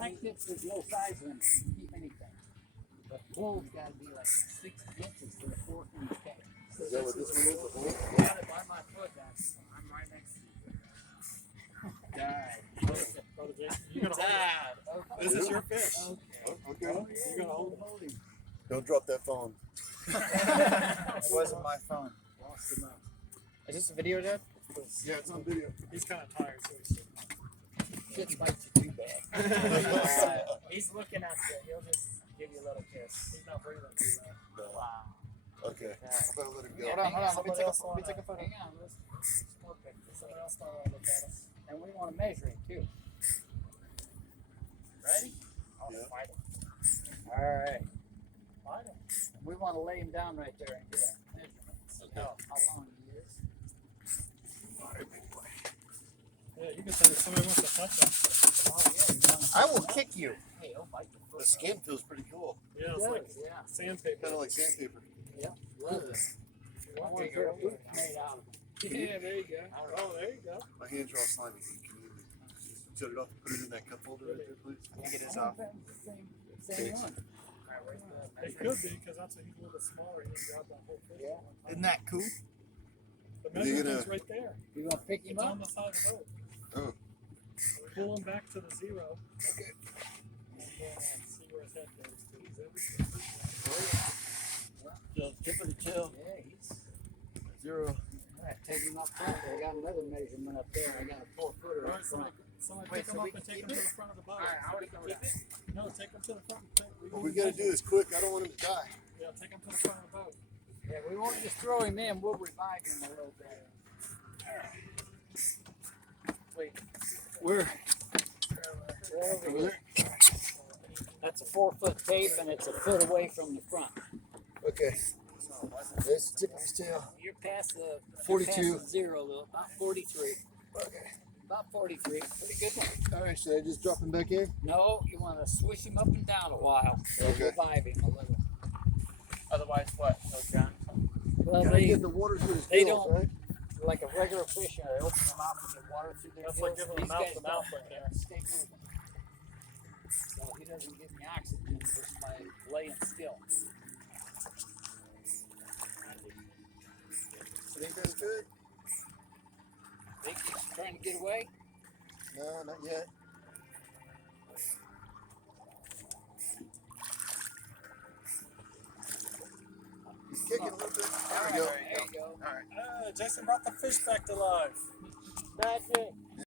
Black tips, there's no size limit. You can keep anything. But bull's got to be like 6 inches for the 4 inch tag. So is that what this one is? The bull? got it by my foot. I'm right next to you. Dad. You gotta hold Dad. it. This is your fish. Okay. You gotta hold it. Don't drop that phone. It wasn't my phone. Lost him up. Is this a video, Dad? Yeah, it's on video. He's kind of tired, so he's Shit bites you too bad. He's looking at you. He'll just give you a little kiss. he's not breathing too well. Wow. Okay. I better let him go. Hold on. Let me take a photo. Hang on, let's more pictures. Someone else might want to look at us. And we want to measure it too. Ready? I'll Yeah. fight him. All right. Find him. We want to lay him down right there and get a measurement. See how long he is. Yeah, you can say if somebody wants to touch him. Oh, yeah. You want to I will kick you. Hey, he'll bite your foot. The skin feels pretty cool. Yeah, it's like Yeah. sandpaper. Kind of like sandpaper. Love it. I want a pair of boots made out of it. Yeah, there you go. Oh, there you go. My hands are all slimy. Can you set it off? Put it in that cup holder right there, please. Can you get his I off? wonder if that's the same one. It could be because that's he's a little bit smaller. He can grab that whole fish. Yeah. at one time. Isn't that cool? The Is he measurement's gonna- right there. You want to pick him It's on up? the side of the boat. Oh. Pull him back to the zero. Okay. And then see where his head goes to. Just tip of the tail. Yeah, he's. Zero. All right, take him up front. I got another measurement up there. I got a 4 footer All up right, front. somebody Wait, pick so him we up and can take him keep to it? the front of the boat. Alright, I want to keep it. No, take him to the front. Well, we gotta do this quick. I don't want him to die. Yeah, take him to the front of the boat. Yeah, we won't just throw him in. We'll revive him a little bit. Wait. Where? Over Over here. there? That's a 4-foot tape, and it's a foot away from the front. Okay. This tip of his tail. You're past the 42. You're past the zero, though. About 43. Okay. About 43. Pretty good one. All right, should I just drop him back in? No, you want to swish him up and down a while. So Okay. revive him a little. Otherwise, what? No, John. Well, Gotta they, get the water through his they gills, don't- right? like a regular fish, they open their mouth and get water through their That's like gills. giving These a mouth guys to mouth don't. right there. Stay moving. So he doesn't get any oxygen just by laying still. You think that's good? Think he's trying to get away? No, not yet. He's kicking a little bit. There we go. There you go. All right. Jason brought the fish back to life. Magic.